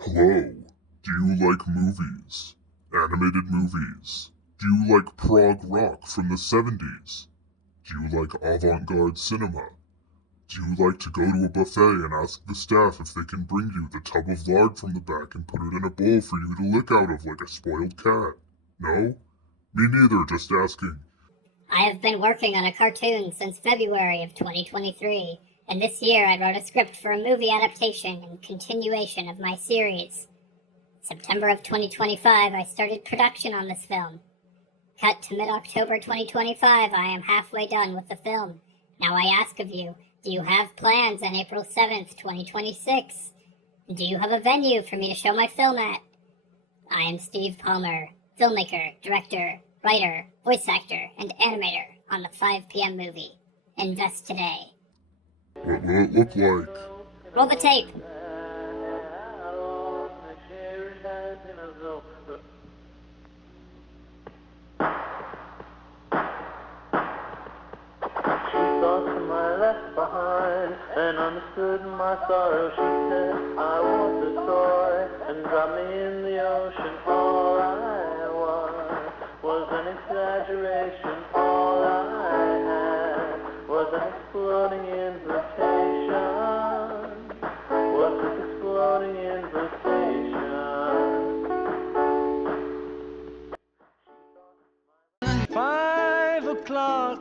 Hello. Do you like movies? Animated movies? Do you like prog rock from the 70s? Do you like avant-garde cinema? Do you like to go to a buffet and ask the staff if they can bring you the tub of lard from the back and put it in a bowl for you to lick out of like a spoiled cat? No? Me neither, just asking. I have been working on a cartoon since February of 2023, and this year I wrote a script for a movie adaptation and continuation of my series. September of 2025, I started production on this film. Cut to mid-October 2025, I am halfway done with the film. Now I ask of you, do you have plans on April 7th, 2026? Do you have a venue for me to show my film at? I am Steve Palmer, filmmaker, director, writer, voice actor, and animator on the 5 p.m. movie. Invest today. What will it look like? Roll the tape. Left behind and understood my sorrow. She said I was a toy and dropped me in the ocean. All I was an exaggeration. All I had was an exploding invitation. Was this exploding invitation? 5 o'clock.